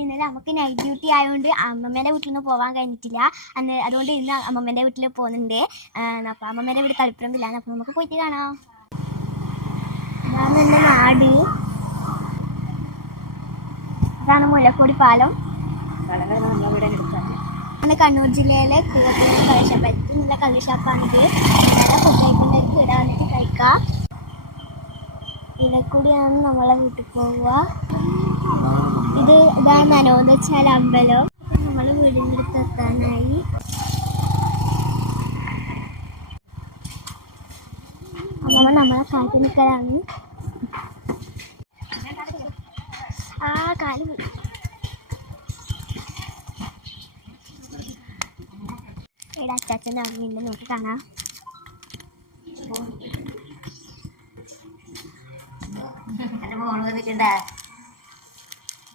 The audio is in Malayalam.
ഇന്നലെ നമുക്ക് നൈറ്റ് ഡ്യൂട്ടി ആയതുകൊണ്ട് അമ്മമ്മേൻ്റെ വീട്ടിൽ നിന്ന് പോകാൻ കഴിഞ്ഞിട്ടില്ല. അതുകൊണ്ട് ഇന്ന് അമ്മമ്മേൻ്റെ വീട്ടിൽ പോകുന്നുണ്ട്. അപ്പോൾ അമ്മമ്മേൻ്റെ വീട് കളിപ്പുറമ്പില്ലാണ്. അപ്പോൾ നമുക്ക് പോയിട്ട് കാണാം. അതാണ് എൻ്റെ നാട്. അതാണ് മുല്ലക്കോടി പാലം. കണ്ണൂർ ജില്ലയിലെ കൂവത്തൂർ കള്ളുഷാപ്പ്. ഏറ്റവും നല്ല കള്ളുഷാപ്പാണിത്. നല്ല ഫുഡ് കഴിക്കുന്നവർക്ക് ഇവിടെ വന്നിട്ട് കഴിക്കാം. ഇതിൽക്കൂടിയാണ് നമ്മളെ വീട്ടിൽ പോവുക. ഇതാണ് അനോന്ന് വെച്ചാൽ അമ്പലം. നമ്മൾ വീടിൻ്റെ അടുത്ത് എത്താനായി. അമ്മ നമ്മളെ കാറ്റ് നിൽക്കലാണ്. കാല് ഇവിടെ അച്ചാച്ചൻ്റെ അമ്മയുണ്ട്, നോക്കി കാണാം. എൻ്റെ മോള് വന്നിട്ടുണ്ടാ.